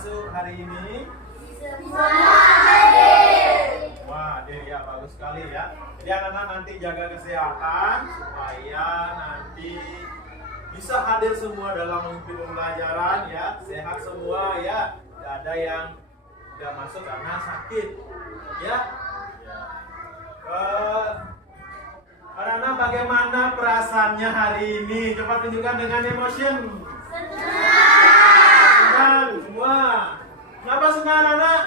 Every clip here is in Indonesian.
masuk hari ini? Semua hadir. Wah, hadir ya, bagus sekali ya. Jadi anak-anak nanti jaga kesehatan supaya nanti bisa hadir semua dalam mengikuti pembelajaran ya, sehat semua ya. Tidak ada yang tidak masuk karena sakit ya. Anak-anak bagaimana perasaannya hari ini? Coba tunjukkan dengan emotion. Senang semua. Kenapa senang anak-anak?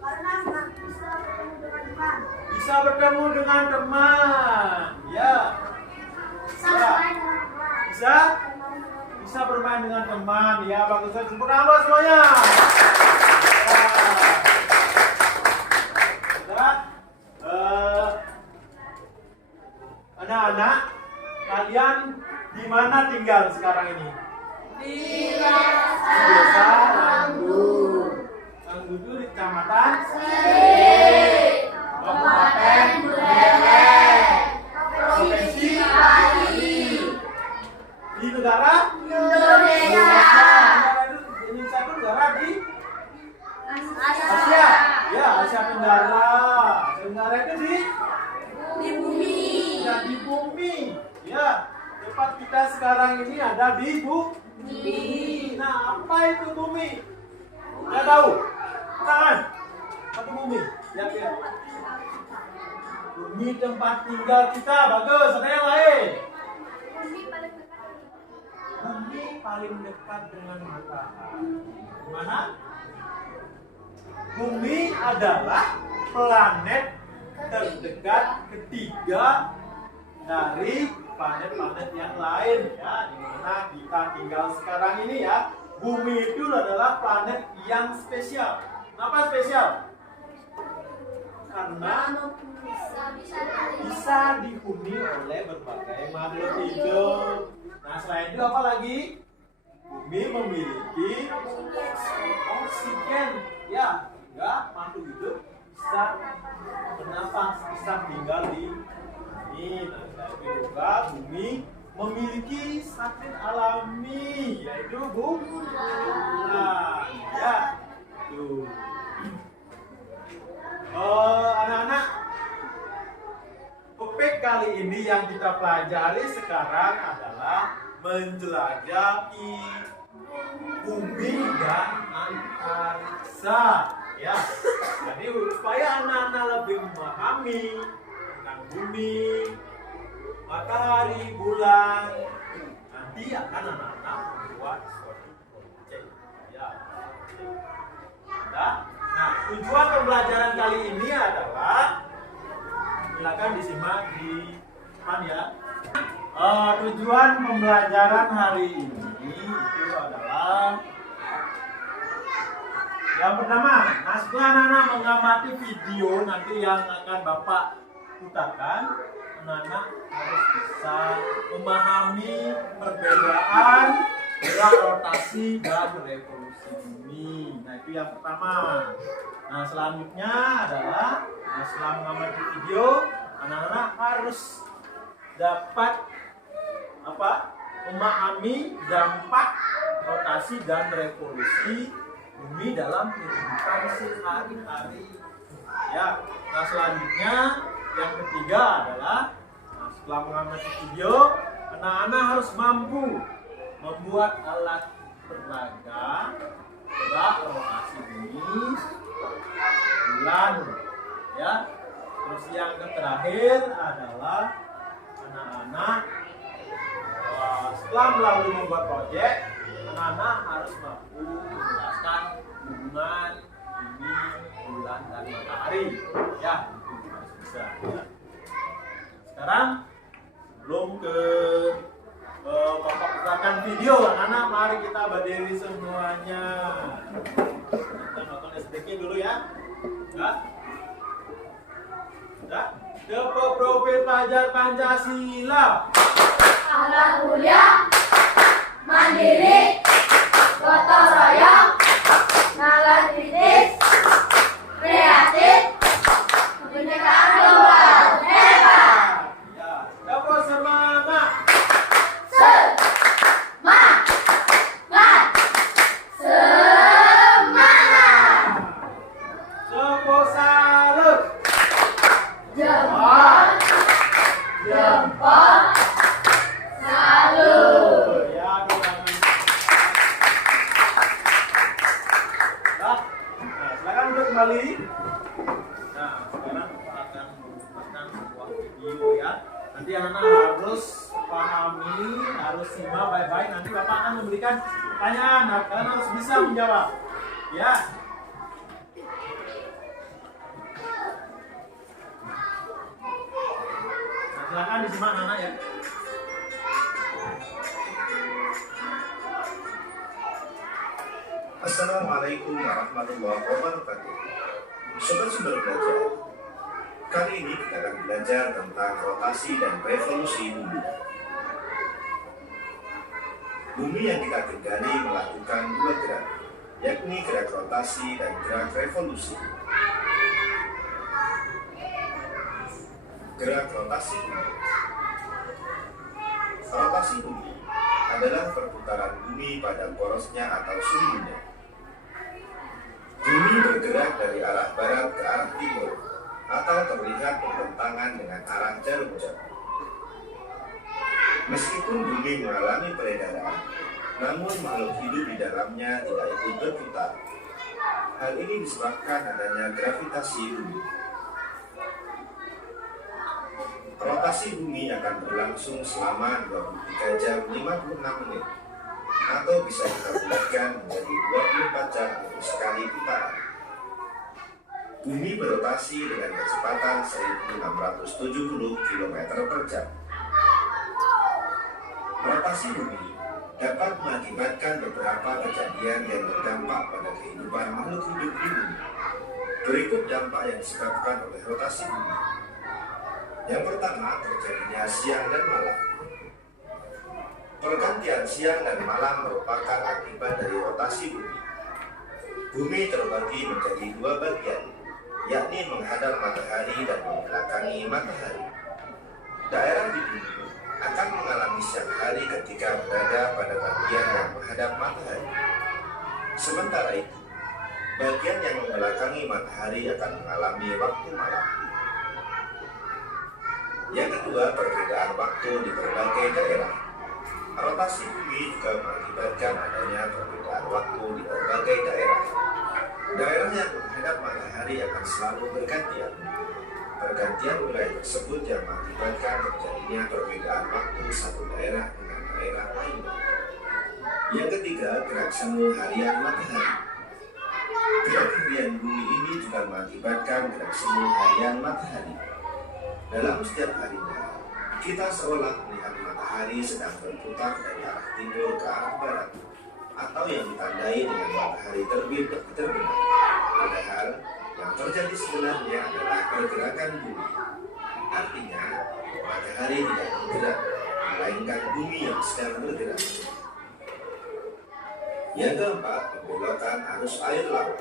Karena bisa bertemu dengan teman. Bisa bertemu dengan teman. Ya. Bisa? Bisa bermain dengan teman. Ya, bagus sekali. Tepuk tangan semuanya. Anak-anak, kalian di mana tinggal sekarang ini? Di Desa Ranggu. Ranggu itu di Kecamatan Sri, Kabupaten Buleleng, Provinsi Bali, di negara Indonesia. Indonesia itu negara di Asia. Asia. Ya, Asia Tenggara. Asia Tenggara itu Di bumi. ya, di bumi. Ya, tempat kita sekarang ini ada di bumi. Nah, apa itu bumi? Nggak tahu? Tangan. Apa bumi? Ya, ya. Bumi tempat tinggal kita. Bagus. Ada yang lain? Bumi paling dekat dengan matahari. Gimana? Bumi adalah planet terdekat ketiga dari planet-planet yang lain ya, di mana kita tinggal sekarang ini ya. Bumi itu adalah planet yang spesial. Kenapa spesial? Karena bisa dihuni oleh berbagai makhluk hidup. Nah, selain itu apa lagi? Bumi memiliki oksigen ya, sehingga makhluk hidup bisa bernapas, bisa tinggal di sini. Nah, selain itu juga bumi memiliki satelit alami, yaitu bulan ya. Tuh. Anak-anak, topik kali ini yang kita pelajari sekarang adalah menjelajahi bumi dan antariksa ya. Jadi supaya anak-anak lebih memahami tentang bumi, matahari, bulan, nanti akan anak-anak membuat suatu project ya. Nah, tujuan pembelajaran kali ini adalah, silakan disimak di depan ya. Tujuan pembelajaran hari ini itu adalah yang pertama, nah setelah anak-anak mengamati video nanti yang akan Bapak putarkan, anak-anak harus bisa memahami perbedaan gerak rotasi dan revolusi bumi. Nah, itu yang pertama. Nah, selanjutnya adalah setelah mengamati video, anak-anak harus dapat memahami dampak rotasi dan revolusi bumi dalam kehidupan sehari-hari. Ya, nah selanjutnya yang ketiga adalah setelah mengamati video, anak-anak harus mampu membuat alat peraga gerak rotasi bumi, bulan, ya. Terus yang terakhir adalah anak-anak setelah melalui membuat proyek, anak-anak harus mampu menjelaskan hubungan bumi, bulan, dan matahari. Ya, itu harus bisa. Ya. Sekarang sebelum ke Bapak putarkan video, anak-anak mari kita berdiri semuanya. Kita nonton SDK dulu ya. Enggak? Sudah? Depo Profil Pelajar Pancasila. Anak mulia, mandiri, gotong royong, nalar kritis, kreatif, kebinekaan global, hebat. Ya, Depo semangat. Semangat, semangat. Nah, sekarang kita akan merupakan sebuah video ya. Nanti anak-anak harus pahami, harus simak baik-baik. Nanti Bapak akan memberikan pertanyaan. Nah, kalian harus bisa menjawab. Ya. Nah, silakan disimak anak-anak ya. Assalamualaikum warahmatullahi wabarakatuh. Sobat Sumber Belajar, kali ini kita akan belajar tentang rotasi dan revolusi bumi. Bumi yang kita genggami melakukan dua gerak, yakni gerak rotasi dan gerak revolusi. Gerak rotasi bumi. Rotasi bumi adalah perputaran bumi pada porosnya atau sumbunya. Bumi bergerak dari arah barat ke arah timur atau terlihat bertentangan dengan arah jarum jam. Meskipun bumi mengalami peredaran, namun makhluk hidup di dalamnya tidak ikut berputar. Hal ini disebabkan adanya gravitasi bumi. Rotasi bumi akan berlangsung selama 23 jam 56 menit atau bisa kita bulatkan menjadi 24 jam untuk sekali putaran. Bumi berotasi dengan kecepatan 1670 km per jam. Rotasi bumi dapat mengakibatkan beberapa kejadian yang berdampak pada kehidupan makhluk hidup di bumi. Berikut dampak yang disebabkan oleh rotasi bumi. Yang pertama, terjadinya siang dan malam. Pergantian siang dan malam merupakan akibat dari rotasi bumi. Bumi terbagi menjadi dua bagian, yakni menghadap matahari dan membelakangi matahari. Daerah di bumi akan mengalami siang hari ketika berada pada bagian yang menghadap matahari. Sementara itu, bagian yang membelakangi matahari akan mengalami waktu malam. Yang kedua, perbedaan waktu di berbagai daerah. Rotasi bumi juga mengakibatkan adanya perbedaan waktu di berbagai daerah. Daerah yang menghadap matahari akan selalu bergantian. Pergantian wilayah tersebut yang mengakibatkan terjadinya perbedaan waktu satu daerah dengan daerah lainnya. Yang ketiga, gerak semu harian matahari. Gerak harian bumi ini juga mengakibatkan gerak semu harian matahari. Dalam setiap harinya, kita seolah melihat matahari sedang berputar dari arah timur ke arah barat, atau yang ditandai dengan matahari terbit dan terbenam. Padahal, yang terjadi sebenarnya adalah pergerakan bumi. Artinya, matahari tidak bergerak, melainkan bumi yang sedang bergerak. Yang keempat, pembelokan arus air laut.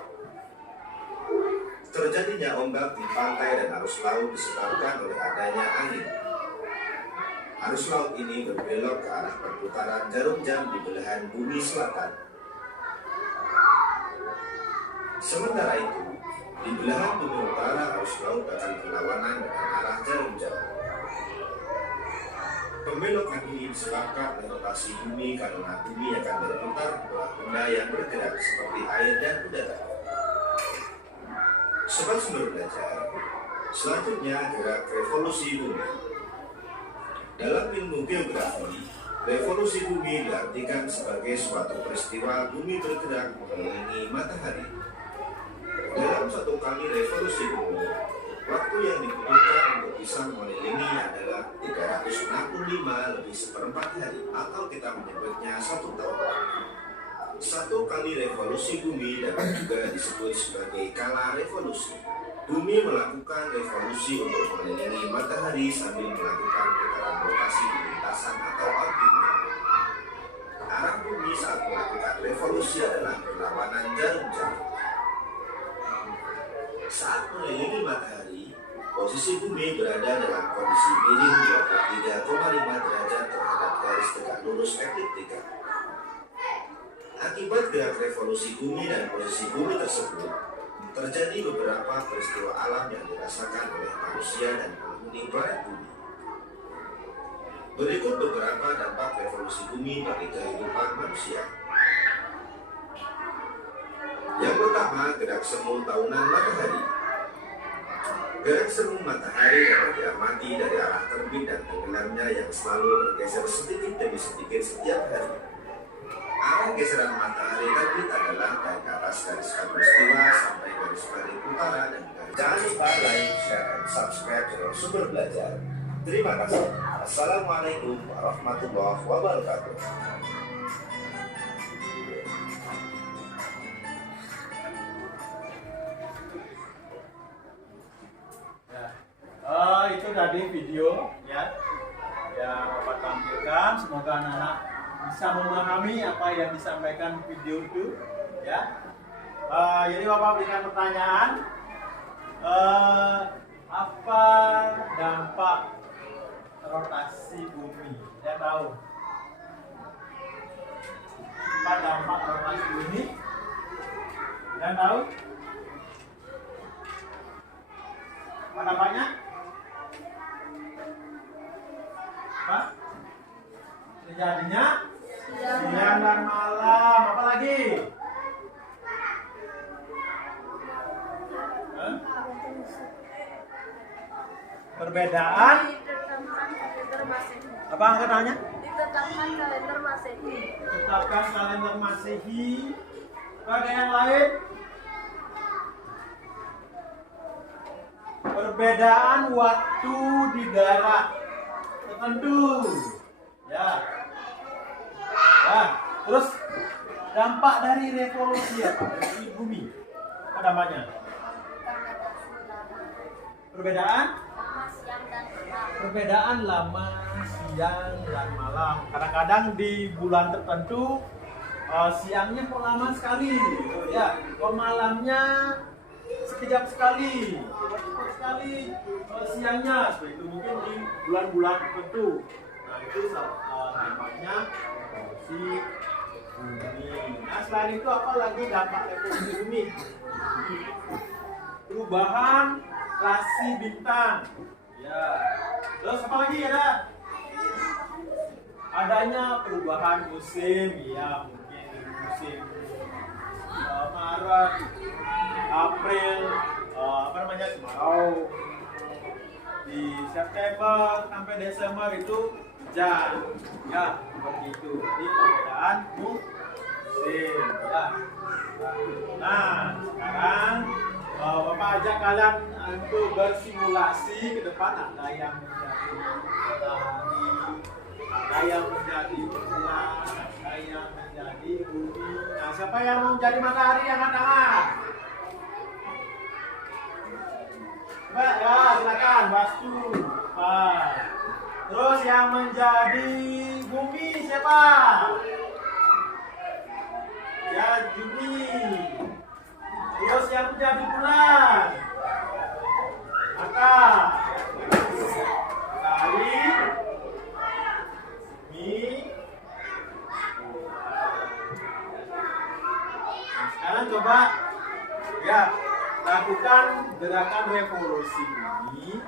Terjadinya ombak di pantai dan arus laut disebabkan oleh adanya angin. Arus laut ini berbelok ke arah perputaran jarum jam di belahan bumi selatan. Sementara itu, di belahan bumi utara arus laut akan berlawanan dengan arah jarum jam. Pembelokan ini disebabkan oleh rotasi bumi karena bumi akan berputar bola benda yang bergerak seperti air dan udara. Sobat Sumber Belajar, selanjutnya gerak revolusi bumi. Dalam ilmu geografi, revolusi bumi diartikan sebagai suatu peristiwa bumi bergerak mengelilingi matahari. Dalam satu kali revolusi bumi, waktu yang dibutuhkan untuk bisa mengelilingi adalah 365 lebih seperempat hari, atau kita menyebutnya 1 tahun. Satu kali revolusi bumi dapat juga disebut sebagai kala revolusi. Bumi melakukan revolusi untuk mengelilingi matahari sambil melakukan putaran rotasi di lintasan atau orbitnya. Arah bumi saat melakukan revolusi adalah berlawanan jarum jam. Saat mengelilingi matahari, posisi bumi berada dalam kondisi miring 23,5 derajat terhadap garis tegak lurus ekliptika. Akibat gerak revolusi bumi dan posisi bumi tersebut, terjadi beberapa peristiwa alam yang dirasakan oleh manusia dan penghuni planet bumi. Berikut beberapa dampak revolusi bumi bagi kehidupan manusia. Yang pertama, gerak semu tahunan matahari. Gerak semu matahari dapat diamati dari arah terbit dan tenggelamnya yang selalu bergeser sedikit demi sedikit setiap hari. Arah geseran matahari terbit adalah dari atas garis khatulistiwa sampai garis balik utara dan garis. Jangan lupa like, share, dan subscribe channel Sumber Belajar. Terima kasih. Assalamualaikum warahmatullahi wabarakatuh. Itu tadi video ya yang Bapak tampilkan. Semoga anak-anak bisa memahami apa yang disampaikan video itu ya. Jadi Bapak berikan pertanyaan, apa dampak rotasi bumi? Saya tahu. Apa dampak rotasi bumi? Saya tahu. Apa dampaknya? Apa? Terjadinya siang dan malam. Apa lagi? Perbedaan. Apa angkatannya? Ditetapkan kalender Masehi. Tetapkan kalender Masehi. Ada yang lain? Perbedaan waktu di daerah tertentu. Ya. Terus dampak dari revolusi apa? Di bumi. Apa dampaknya? Perbedaan lama siang dan malam. Kadang-kadang di bulan tertentu siangnya kok lama sekali, gitu, ya. Kok malamnya sekejap sekali, cepat sekali siangnya. Seperti itu mungkin di bulan-bulan tertentu. Nah itu dampaknya revolusi bumi. Nah selain itu apa lagi dampak revolusi bumi? Perubahan rasi bintang. Ya. Terus apa lagi ada? Adanya perubahan musim, ya mungkin musim Maret, April, kemarau. Di September sampai Desember itu hujan, ya seperti itu. Jadi perbedaan musim, ya. Nah sekarang Bapak ajak kalian untuk bersimulasi ke depan. Ada yang menjadi matahari, ada yang menjadi bulan, ada yang menjadi bumi. Nah, siapa yang mau menjadi matahari angkat tangan? Coba ya, silakan Bastu. Terus yang menjadi bumi siapa? Ya, Juni. Terus yang menjadi bulan, maka matahari, bumi. Nah, sekarang coba ya lakukan gerakan revolusi bumi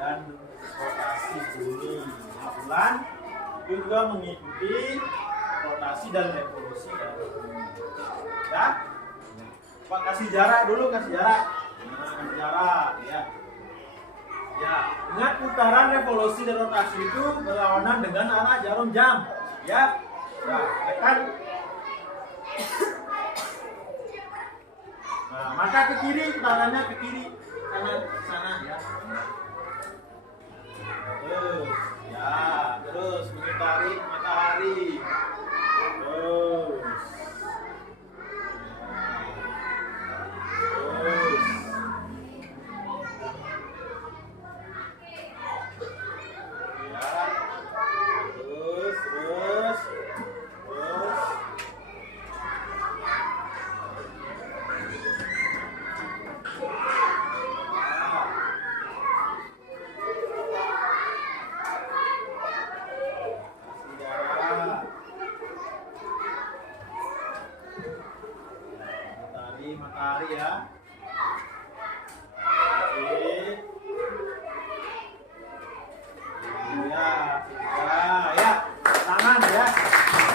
dan rotasi bumi. Bulan itu juga mengikuti rotasi dan revolusi dari bumi. Ya. Pak kasih jarak dulu, kasih jarak. Nah, kasih jarak, ya. Ya, ingat putaran revolusi dan rotasi itu berlawanan dengan arah jarum jam, ya. Nah, tekan. Nah, maka ke kiri, putarannya ke kiri, sana, ya. Terus mengitari matahari. Matahari ya. Oke. Ya, tangan ya.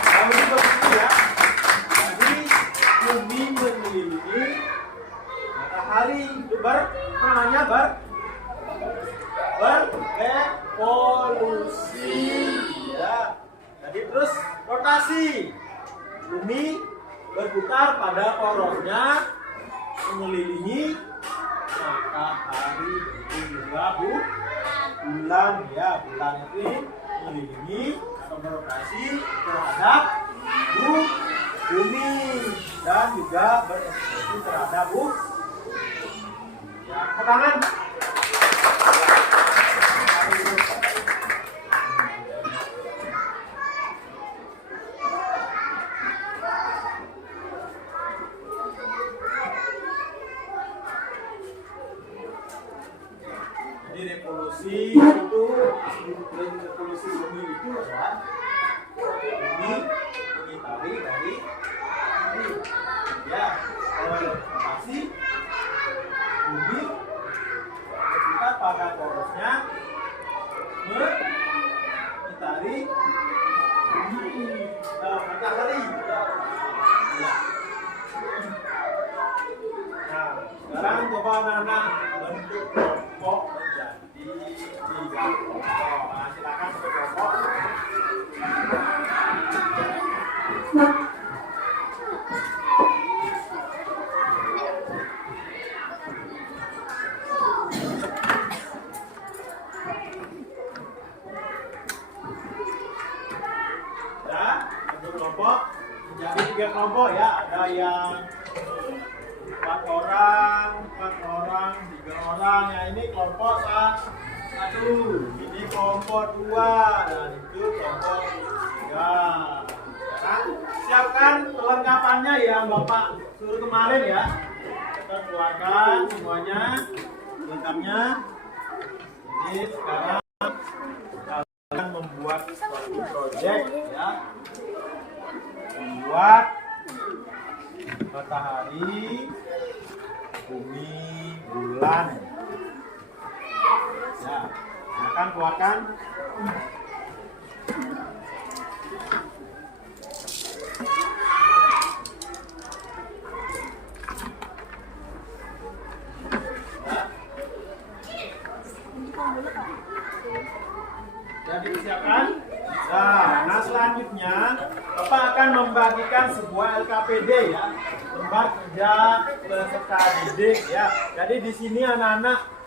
Kalau itu begitu ya. Jadi bumi mengelilingi matahari itu berevolusi. Ya. Jadi terus rotasi. Bumi berputar pada porosnya mengelilingi matahari, begitu juga bulan ya. Bulan itu mengelilingi atau berotasi terhadap bumi dan juga berevolusi terhadap bumi. Ya, tangan. Jadi revolusi bumi itu adalah bumi mengitari dari bumi. Ya, kalau rotasi bumi kita pada porosnya mengitari bumi matahari. Ya. Nah, sekarang coba anak-anak bentuk kelompok menjadi 3 kelompok. Nah, silakan bentuk kelompok. Ya, bentuk kelompok menjadi 3 kelompok ya. Ada yang 4 orang, 3 orang. Ya, ini kelompok 1. Ini kelompok 2 dan itu kelompok 3. Sekarang siapkan perlengkapannya yang Bapak suruh kemarin ya. Kita keluarkan semuanya lengkapnya. Jadi sekarang kalian membuat suatu proyek ya. Membuat matahari, bumi, bulan. Ya, akan keluarkan. Jadi disiapkan. Nah, selanjutnya Bapak akan membagikan sebuah LKPD ya, lembar kerja peserta didik ya. Jadi di sini anak-anak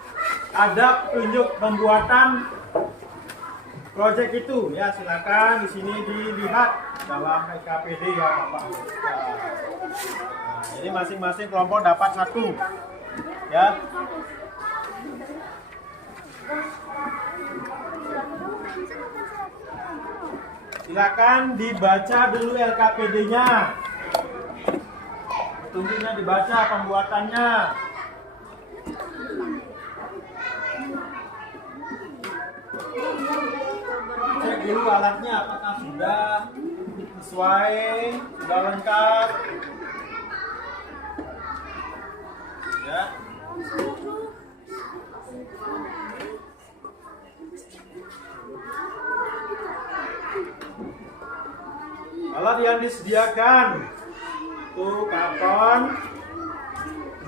ada petunjuk pembuatan proyek itu ya. Silakan di sini dilihat dalam LKPD yang Bapak buka. Nah, jadi masing-masing kelompok dapat 1 ya. Silakan dibaca dulu LKPD-nya. Petunjuknya dibaca pembuatannya. Cek dulu alatnya apakah sudah sesuai, sudah lengkap. Ya. Alat yang disediakan itu karton,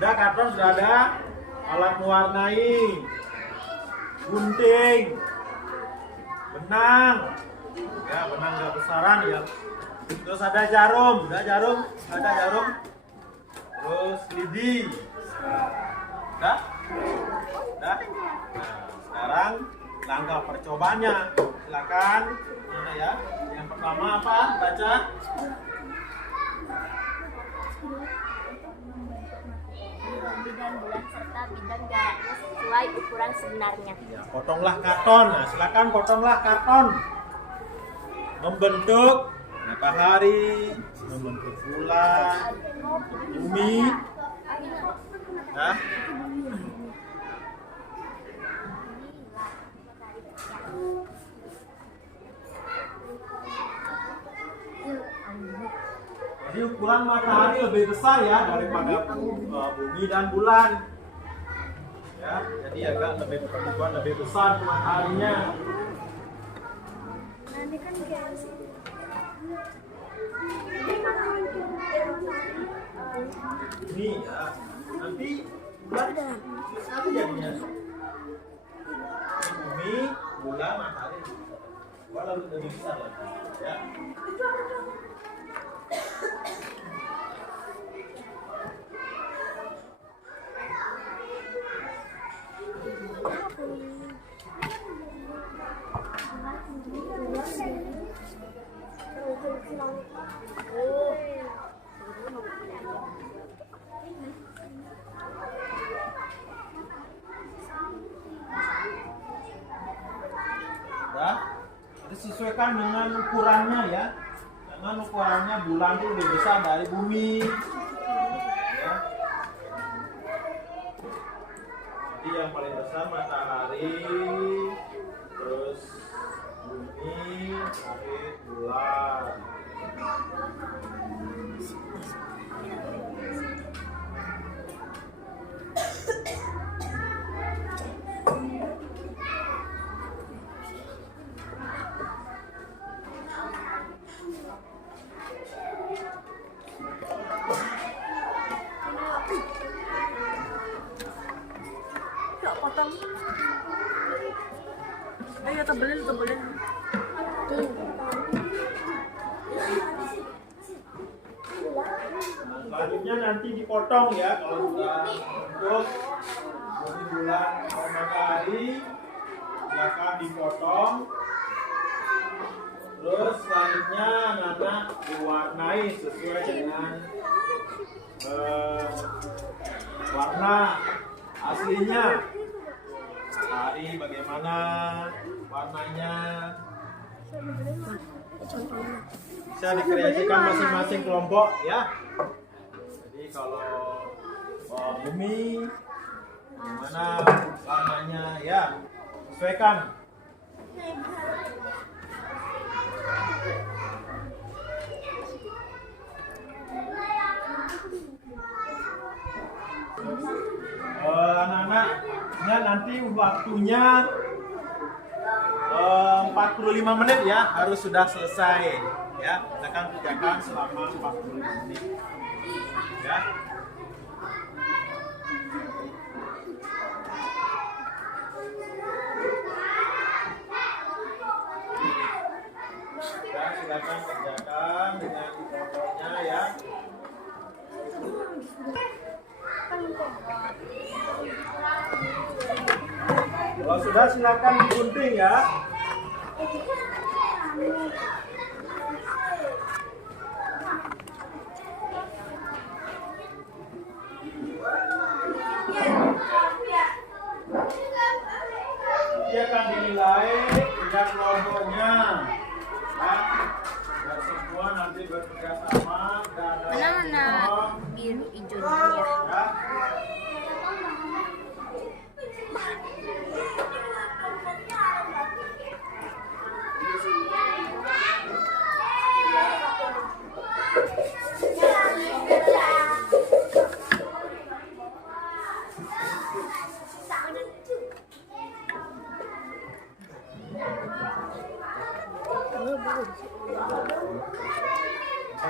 sudah ada, alat mewarnai, gunting, benang, ya benang gak besaran ya. Terus ada jarum, ada jarum, terus lidi, udah. Nah, sekarang langkah percobaannya, silakan. Mana ya? Yang pertama apa? Baca. Dan bulan serta bidang jaraknya sesuai ukuran sebenarnya. Ya, potonglah karton. Nah, silakan potonglah karton. Membentuk matahari, membentuk bulan, bumi. Nah, jadi ukuran matahari lebih besar ya daripada bumi dan bulan. Ya, jadi agak lebih besar mataharinya. Nanti kan kayak Ini ya, nanti bulan apa jadinya? lebih besar lagi. Ya. Ya. Jadi sesuaikan dengan ukurannya ya. Dengan ukurannya bulan itu lebih besar dari bumi. Ya. Jadi yang paling besar matahari, terus bumi, langit, bulan. Yuk potong. Ayo tebelin. Selanjutnya nanti dipotong ya kalau sudah untuk bumi, bulan, dan matahari silakan dipotong. Terus selanjutnya anak-anak diwarnai sesuai dengan warna aslinya. Matahari bagaimana warnanya, bisa dikreasikan masing-masing kelompok ya. Jadi kalau bumi bagaimana warnanya ya, sesuaikan. Anak-anak, ya nanti waktunya 45 menit ya, harus sudah selesai ya. Kita akan kerjakan selama 45 menit ya. Ya, silakan kerjakan dengan fotonya ya. Kalau sudah silakan digunting ya. Dia akan dinilai dengan kelompoknya. Ya. Dan semua nanti bekerja sama. Mana biru hijaunya ya. Ya.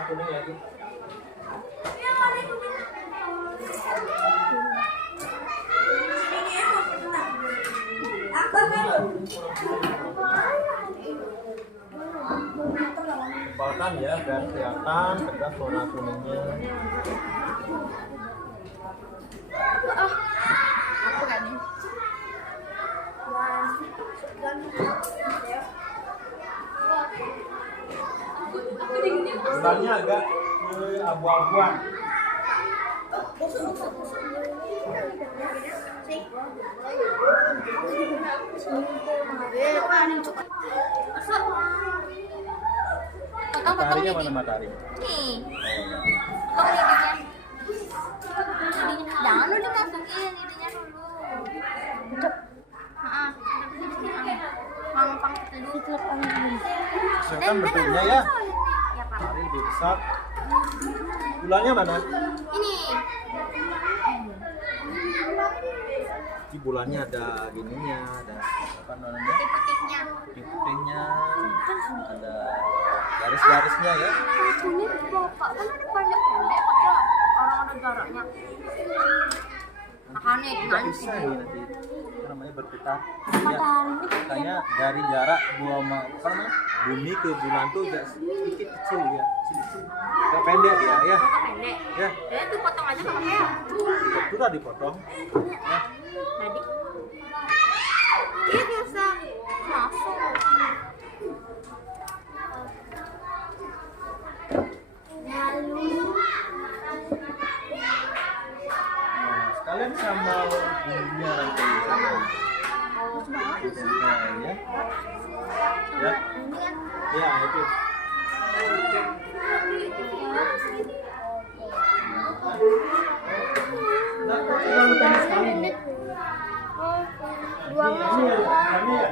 Kuning lagi. Tebalkan ya biar kelihatan tegas warna kuningnya. Apa kan nih? Bulannya agak abu-abuan. Mataharinya mana matahari? Nih. Potong lidinya. Jangan dulu dimasukin lidinya dulu. Pang dulu. Sesuaikan bentuknya ya. Ya, Pak. Matahari lebih besar. Bulannya mana? Ini. Di bulannya ada gininya, ada apa namanya? Putih-putihnya. Putih-putihnya, ada garis-garisnya ya. Ini bapak kan ada pendek-pendek, Pak. Orang ada jaraknya. Makanya Nggak nanti. bisa ini nanti. Karena namanya berputar. Matahari ini Katanya dari jarak bumi ke bulan tuh agak sedikit kecil ya, agak pendek dia ya. Pendek. Ya, Ya itu potong aja pakai ya. itu udah dipotong. Ya. Tadi. Iya biasa. Masuk. lalu Nah, sekalian sama buminya nanti sama buminya ya. Ya, Ini kan ya itu. Nah, terlalu pendek sekali. Ini ya.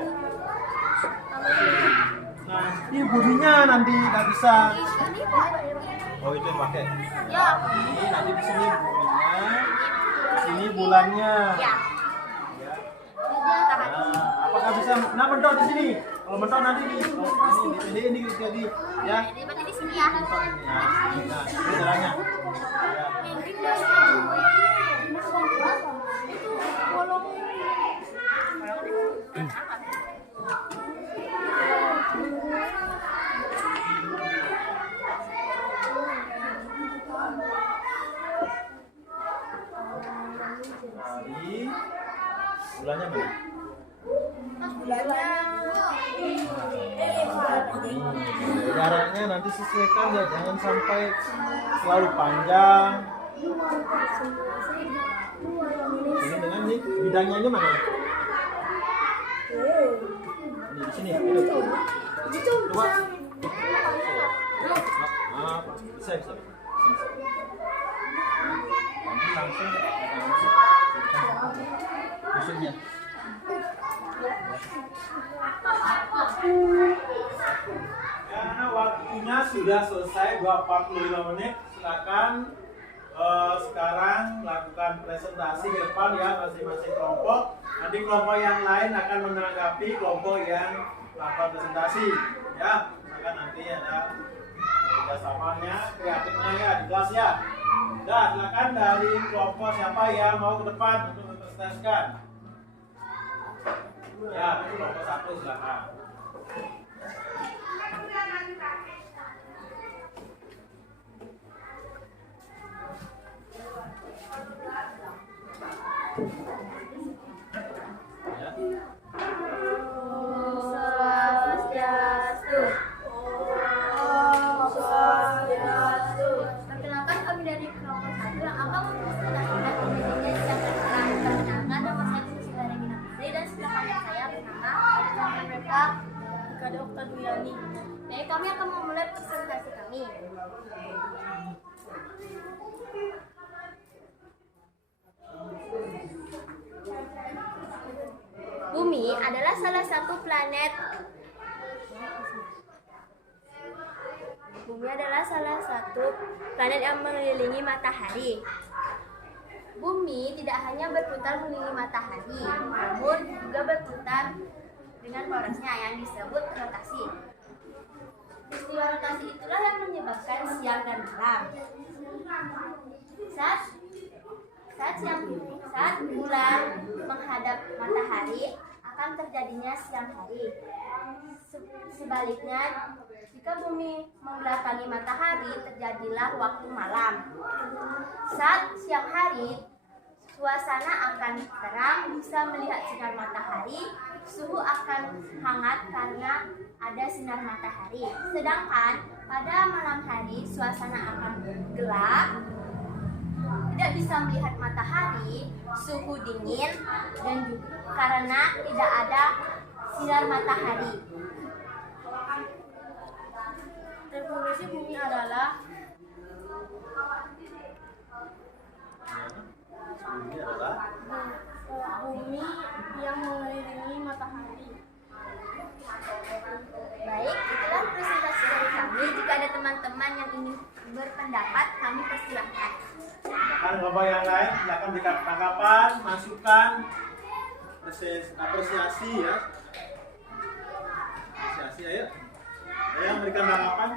Nah, ini buminya nanti nggak bisa. Oh itu yang pakai. ya. Ini nanti di sini buminya, di sini bulannya. Ya. Ya. Tahan. Nah, apakah bisa? Nah, mentok di sini. Kalau mentok nanti di ini jadi ya. Jadi berarti di sini ya. Nah, ini caranya. Ya. Mari bulannya mana? Jaraknya nanti sesuaikan ya, jangan sampai selalu panjang. Ini dengan nih bidangnya ini mana? Ini di sini. Coba. Bisa. Nanti langsung musuhnya. Karena waktunya sudah selesai 45 menit, silakan sekarang lakukan presentasi ke depan ya masing-masing kelompok. Nanti kelompok yang lain akan menanggapi kelompok yang melakukan presentasi. Ya, silakan nanti ada kerjasamanya, kreatifnya ya di kelas ya. Nah, silakan dari kelompok siapa yang mau ke depan untuk mempresentasikan. Ya, itu kelompok 1 silakan. Ya. Swastiastu. Perkenalkan kami dari kelompok 1 yang akan mempresentasikan pendidikannya siang terang. Perkenalkan nama saya Susila Regina Putri dan sebelah kanan saya bernama mereka Kade Oktaduyani. Jadi kami akan memulai presentasi kami. Bumi adalah salah satu planet. Bumi adalah salah satu planet yang mengelilingi matahari. Bumi tidak hanya berputar mengelilingi matahari, namun juga berputar dengan porosnya yang disebut rotasi. Peristiwa rotasi itulah yang menyebabkan siang dan malam. Saat bulan menghadap matahari akan terjadinya siang hari. Sebaliknya, jika bumi membelakangi matahari, terjadilah waktu malam. Saat siang hari, suasana akan terang, bisa melihat sinar matahari, suhu akan hangat karena ada sinar matahari. Sedangkan pada malam hari, suasana akan gelap, tidak bisa melihat matahari, suhu dingin, dan juga karena tidak ada sinar matahari. Revolusi bumi adalah Ini adalah bumi yang mengelilingi matahari. Baik, itulah presentasi dari kami. Jika ada teman-teman yang ingin berpendapat, kami persilahkan. silakan kelompok yang lain, silakan berikan tanggapan, masukan, apresiasi ya. Apresiasi ayo. Ayo yang berikan tanggapan.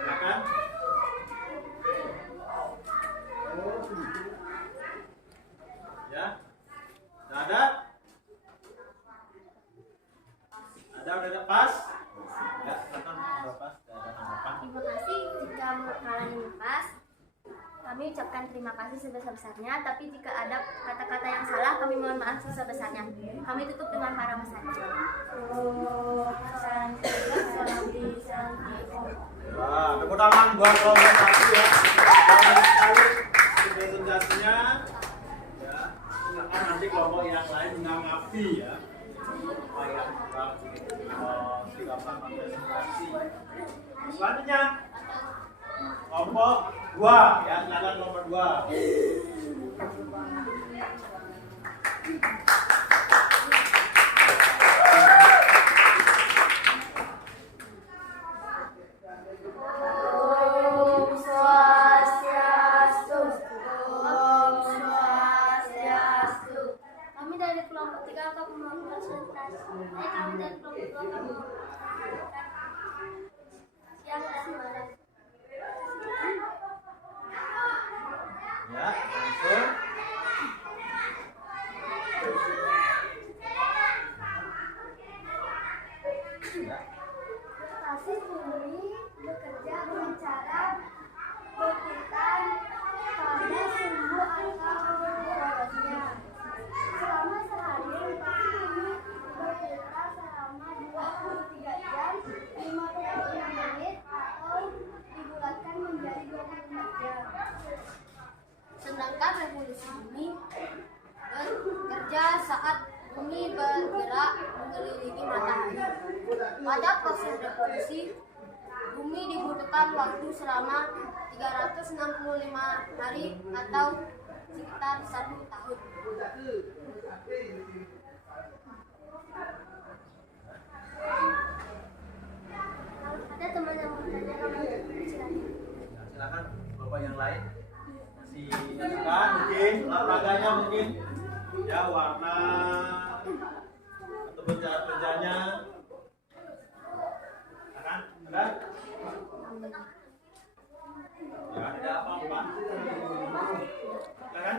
Silakan. Oh, mengucapkan terima kasih sebesar-besarnya, tapi jika ada kata-kata yang salah, kami mohon maaf sebesar-besarnya. Kami tutup dengan para pesanti. Wah, tepuk tangan buat kelompok 1 ya. Banyak sekali presentasinya. Ya, silakan nanti kelompok yang lain menanggapi ya. Apa yang kurang silakan presentasi. Selanjutnya kelompok 2 ya, silakan kelompok 2. Om Swastiastu. Om Swastiastu. Kami dari kelompok 3 akan mempresentasi. Kami dari kelompok 2 akan siang dan malam. Ya, langsung. Ya. Kasih Bumi bekerja dengan cara berputar pada sumbu atau porosnya. Selama sehari, rotasi Bumi berputar selama 23 jam, 56 menit atau dibulatkan menjadi 24 jam. Sedangkan revolusi Bumi bekerja saat Bumi bergerak mengelilingi matahari. Pada proses revolusi, Bumi dibutuhkan waktu selama 365 hari atau sekitar 1 tahun. Ada teman yang mau tanya, kamu silakan. Silakan kelompok yang lain. Masih silakan mungkin olahraganya mungkin ya, warna atau benda-bendanya. Silakan, ada? Ya, ada apa-apa? Silakan.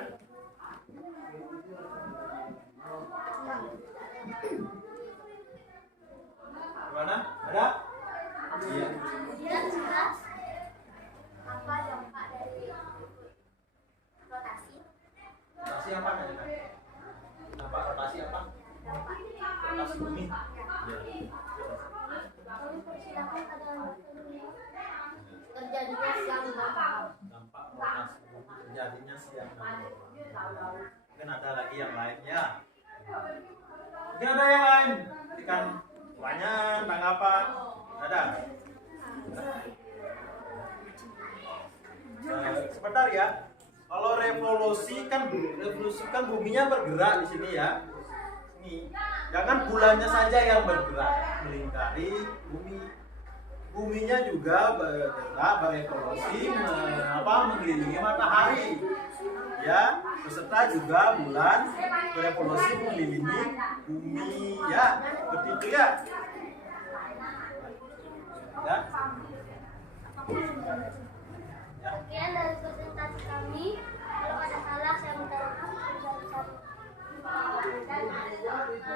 Gimana? Ada? Iya. Kemudian jelas apa dampak dari rotasi? Rotasi apa namanya? Dampak rotasi apa? Rotasi bumi. Ya. Kami persilakan ada terjadinya siang dan malam. Dampak rotasi bumi terjadinya siang dan malam. Mungkin ada lagi yang lainnya. Mungkin ada yang lain. Berikan pertanyaan, tanggapan. Ada? Sebentar ya. Kalau revolusi kan buminya bergerak di sini ya. Ini. Jangan bulannya saja yang bergerak melingkari bumi. Buminya juga bergerak berevolusi mengelilingi matahari. Ya, beserta juga bulan berevolusi mengelilingi bumi ya. Seperti itu ya. Ya. Sekian dari presentasi kami. Kalau ada salah, saya minta maaf.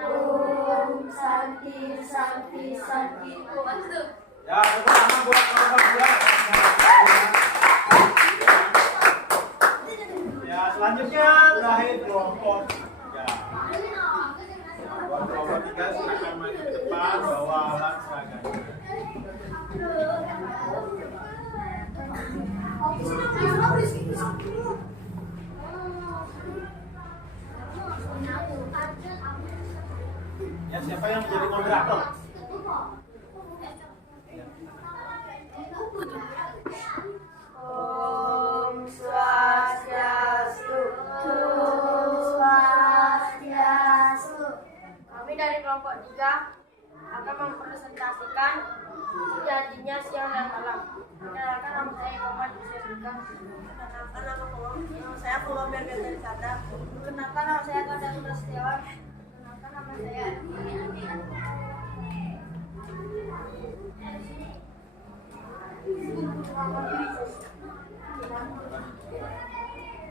Om Santi Santi Santi Om. Ya, pertama buat kelompok 2. Ya, selanjutnya terakhir kelompok 3. Buat kelompok 3 silakan maju ke depan bawa alat seragamnya. Ya, siapa yang menjadi moderator? Om Swastiastu. Om Swastiastu. Kami dari kelompok 3 akan mempresentasikan terjadinya siang dan malam. Perkenalkan, nama saya Muhammad Yusuf. Perkenalkan, nama saya Kolomber Gajah Sada. Perkenalkan, nama saya Kada Setiawan. Perkenalkan, nama saya Andi.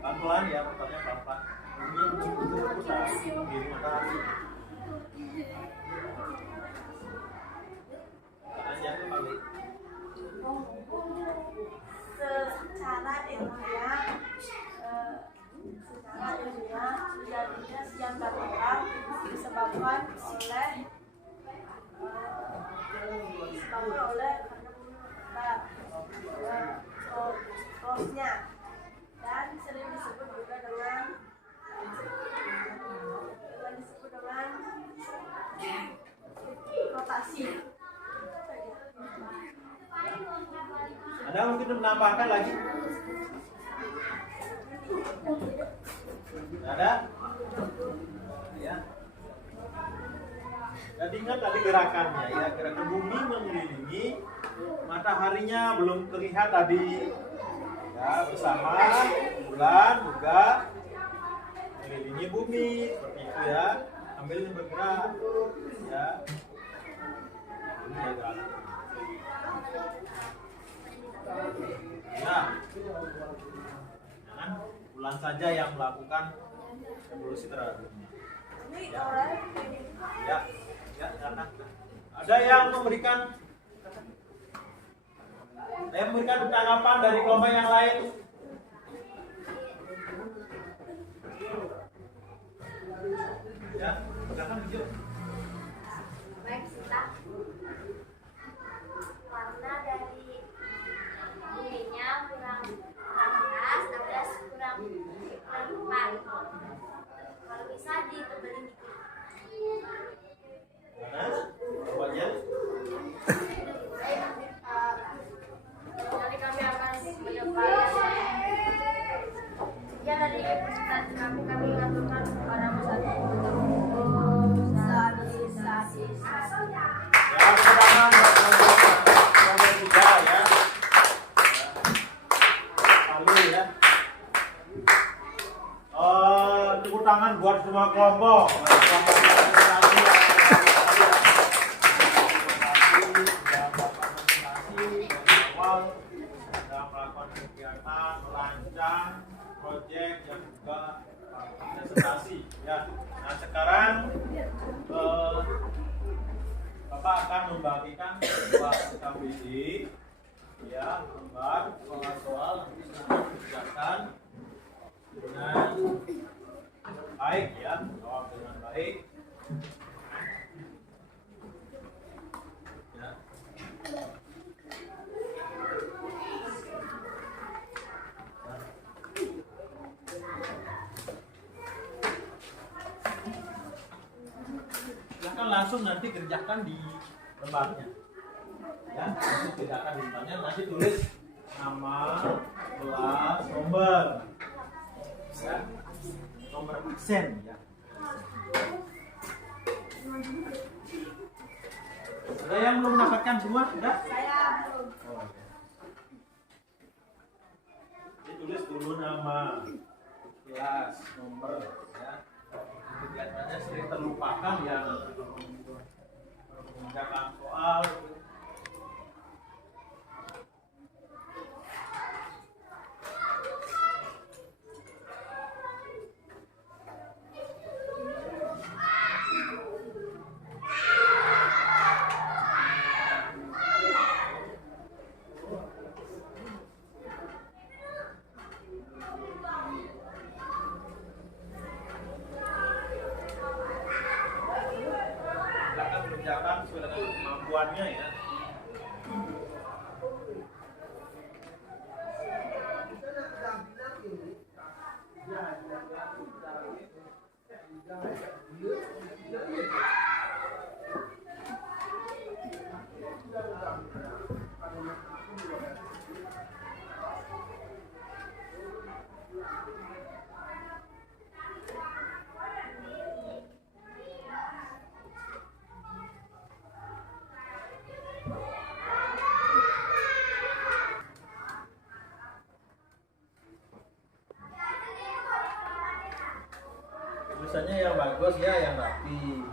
Pelan-pelan ya, putarnya pelan-pelan. Ini putar kiri matahari. Caranya itu balik. Secara ilmiah Ada mungkin menambahkan lagi? Ada? Ya. Jadi ingat tadi gerakannya ya, gerakan bumi mengelilingi, mataharinya belum terlihat tadi ya, bersama bulan juga mengelilingi bumi seperti itu ya, sambil bergerak ya. Ini ya gerakan. Ya, jangan bulan saja yang melakukan evolusi terhadap bumi. Ya, ya, ya. Ada yang memberikan tanggapan dari kelompok yang lain? Ya, silakan hijau. Baik, Sita. Warna dari buminya kurang 16, 16 kurang 4. Kalau bisa ditebelin dikit. Mana? Jawabannya? Nanti kami akan menyebar. Ya tadi kami mengaturkan kepada satu. Ya, pertama nomor 3 ya. Lalu ya. Tepuk tangan buat semua kelompok. Melakukan kegiatan merancang proyek dan juga presentasi ya. Nah sekarang Bapak akan membagikan sebuah KBD ya, gambar soal-soal nanti silahkan dikerjakan dengan baik ya, jawab dengan baik ya. Silahkan langsung nanti kerjakan di lembarnya ya, langsung kerjakan di lembarnya, nanti tulis nama, kelas, nomor ya, nomor absen ya. Ada yang belum mendapatkan semua? Sudah? Saya belum. Oh, oke. Jadi tulis dulu nama, kelas, nomor ya. Kegiatannya sering terlupakan yang mengerjakan soal. Silakan kerjakan sesuai dengan kemampuannya ya. Tulisannya yang bagus ya, yang rapi.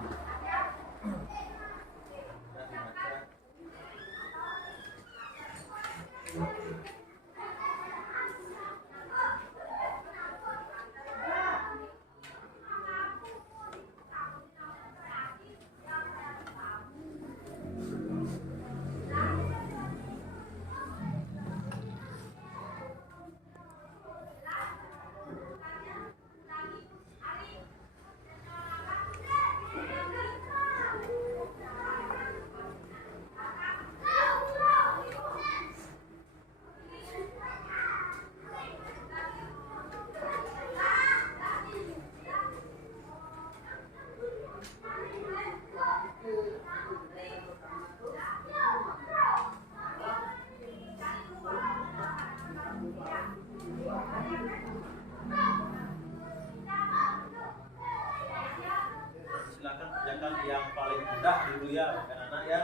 mudah dulu ya anak-anak ya.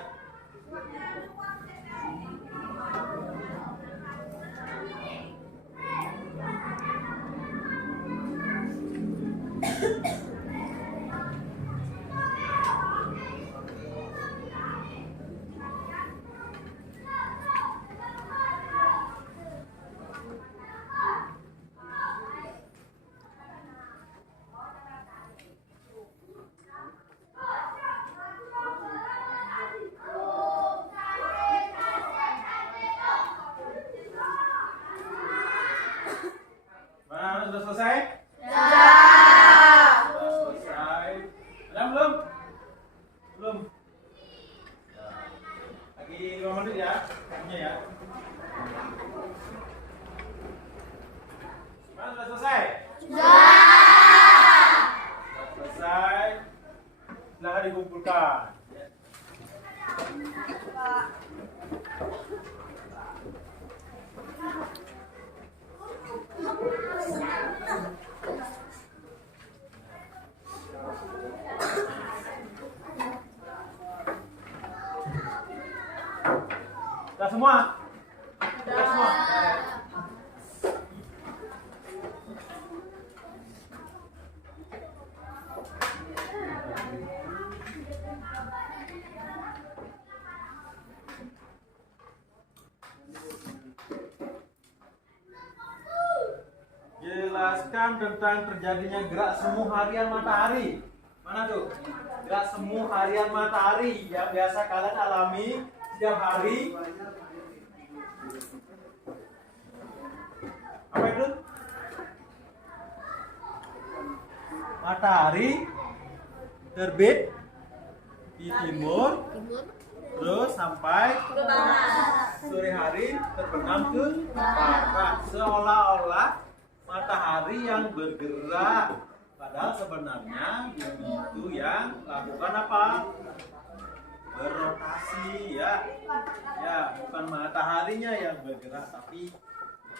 Mana sudah selesai? Sudah selesai. Ada belum? Belum. Nah, lagi 5 menit ya. Punya ya. Mana sudah selesai? Sudah selesai. Silakan dikumpulkan. Sudah semua? Sudah semua? Jelaskan tentang terjadinya gerak semu harian matahari. Mana tuh? Gerak semu harian matahari yang biasa kalian alami setiap hari. Apa itu? Matahari terbit di timur, terus sampai sore hari terbenam ke barat. Seolah-olah matahari yang bergerak, padahal sebenarnya bumi itu yang lakukan apa? Berotasi ya. Ya, bukan mataharinya yang bergerak tapi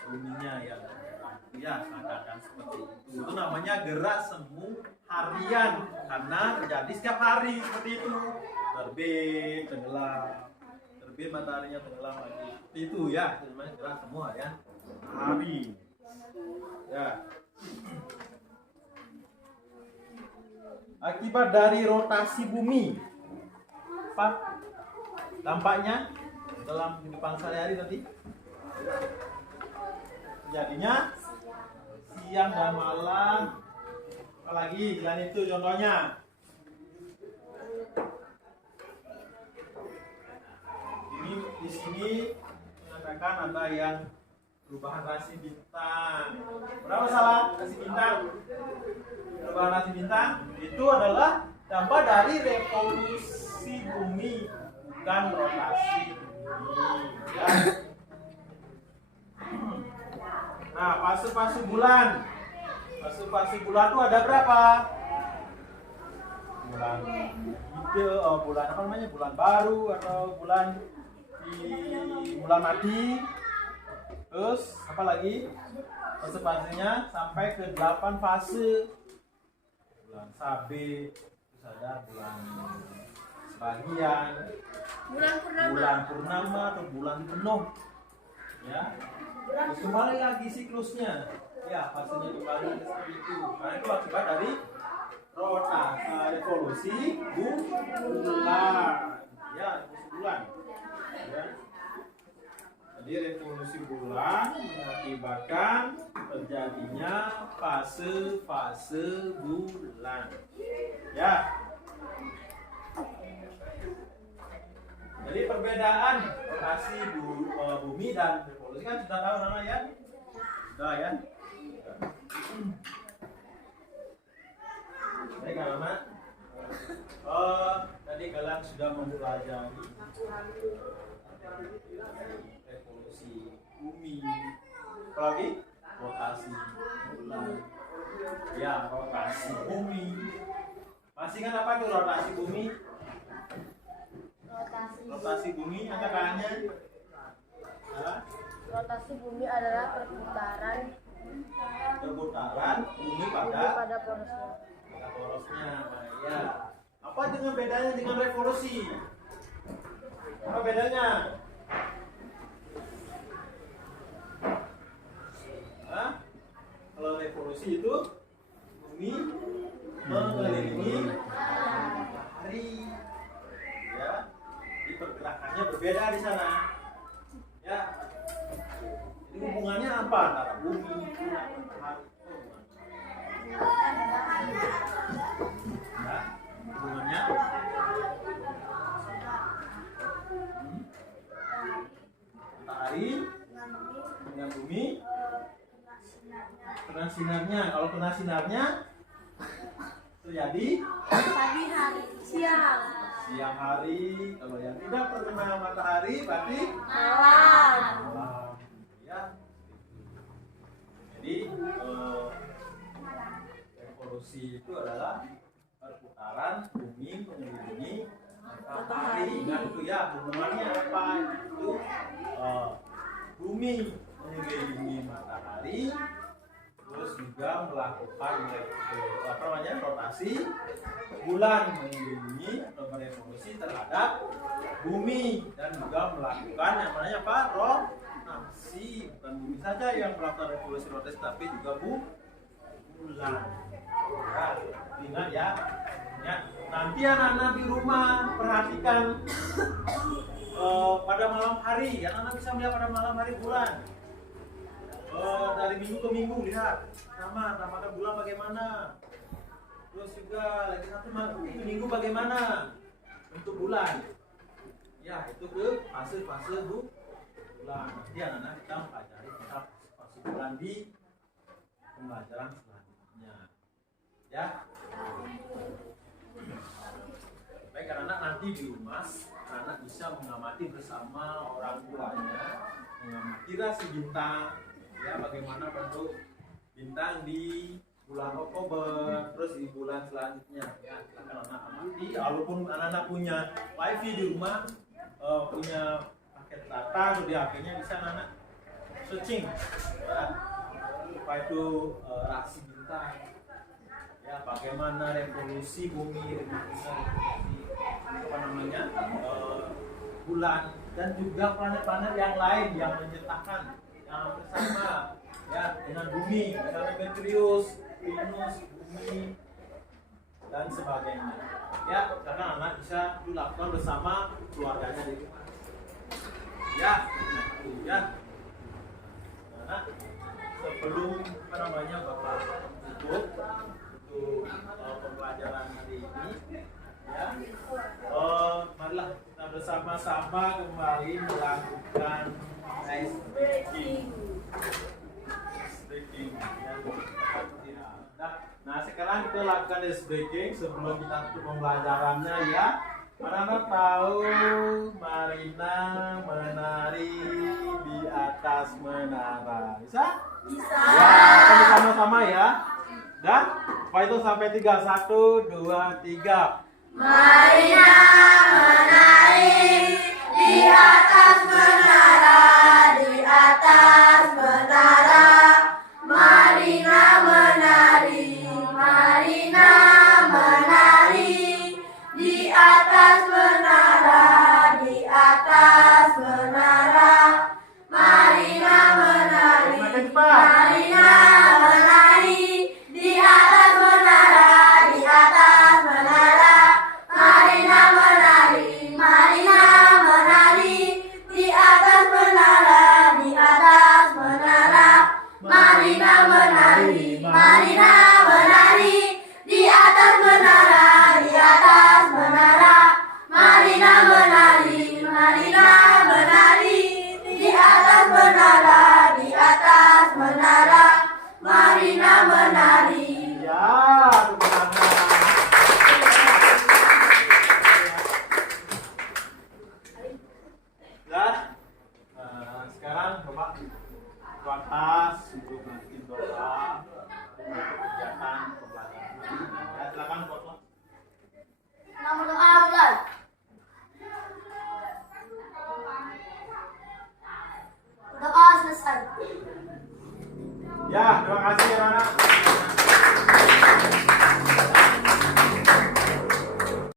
buminya yang bergerak. Ya, katakan seperti itu. Itu namanya gerak semu harian karena terjadi setiap hari seperti itu. Terbit, tenggelam. Terbit mataharinya tenggelam lagi. Itu ya, itu namanya gerak semu harian hari. Ya. Akibat dari rotasi bumi, apa dampaknya dalam kehidupan sehari-hari nanti? Jadinya siang dan malam. Apalagi selain itu contohnya? Ini di sini mengatakan ada yang perubahan rasi bintang. Berapa salah rasi bintang? Perubahan rasi bintang itu adalah dampak dari revolusi bumi, bukan rotasi bumi. Ya. Nah, fase-fase bulan. Fase-fase bulan itu ada berapa? Bulan itu, bulan apa namanya? Bulan baru atau bulan mati. Terus apa lagi? Fase-fasenya sampai ke 8 fase. Bulan sabit, terus ada bulan sebagian, bulan purnama atau bulan penuh. Ya. Terus kembali lagi siklusnya. Ya, fasenya kembali seperti itu. Karena itu akibat dari revolusi bulan. Ya, revolusi bulan. Ya. Jadi revolusi bulan mengakibatkan terjadinya fase-fase bulan. Ya. Jadi perbedaan rotasi bumi dan revolusi kan sudah tahu nama ya? Sudah ya? Baik anak-anak. Tadi kalian sudah mempelajari revolusi bumi, apalagi rotasi bulan. Ya, rotasi bumi. Masih ingat apa itu rotasi bumi? Rotasi bumi apa bahannya? Rotasi bumi adalah perputaran Bumi pada porosnya. porosnya. Ya. Apa dengan bedanya dengan revolusi? Apa bedanya? Hah? Kalau revolusi itu bumi mengelilingi matahari, ya. Di pergerakannya berbeda di sana, ya. Jadi hubungannya apa antara bumi dan matahari? Ya, hubungannya matahari dengan bumi kena sinarnya. Kalau kena sinarnya terjadi Pagi hari, siang. siang hari. Kalau yang tidak terkena matahari berarti Malam. malam, ya. Jadi revolusi itu adalah perputaran bumi mengelilingi matahari. Nah itu ya hubungannya apa? Itu bumi mengelilingi matahari, terus juga melakukan rotasi. Bulan mengelilingi atau berevolusi terhadap bumi dan juga melakukan yang namanya apa? Rotasi. Bukan bumi saja yang melakukan revolusi rotasi, tapi juga bulan. Ya, ingat ya. Ya, nanti anak-anak di rumah perhatikan pada malam hari, anak-anak bisa melihat pada malam hari bulan. Dari minggu ke minggu lihat namakan bulan bagaimana. Terus juga lagi satu minggu bagaimana untuk bulan. Ya itu ke fase-fase bulan. Nanti anak-anak kita pelajari tentang fase bulan di pembelajaran selanjutnya. Ya. Baik anak-anak, nanti di rumah anak bisa mengamati bersama orang tuanya, mengamati rasi bintang, ya bagaimana bentuk bintang di bulan Oktober, terus di bulan selanjutnya. Ya, silakan anak amati. Walaupun anak-anak punya wifi di rumah, punya paket data atau di HP-nya, bisa anak searching, ya, apa itu rasi bintang, ya bagaimana revolusi bumi, revolusi apa namanya bulan, dan juga planet-planet yang lain yang menyertakan yang hampir sama ya dengan bumi, misalnya Merkurius, Venus, bumi dan sebagainya. Ya, karena anak bisa dilakukan bersama keluarganya di rumah. Ya, ya. Nah, sebelum apa namanya Bapak tutup untuk pembelajaran hari ini, ya, marilah kita bersama-sama kembali melakukan ice breaking. Nah, sekarang kita lakukan ice breaking sebelum kita tutup pembelajarannya ya. Anak-anak tahu Marina menari di atas menara. Bisa? Bisa. Ya, kita bersama-sama ya. Dan apa itu sampai 3? 1, 2, 3. Marina menari di atas menara, di atas menara. Marina menari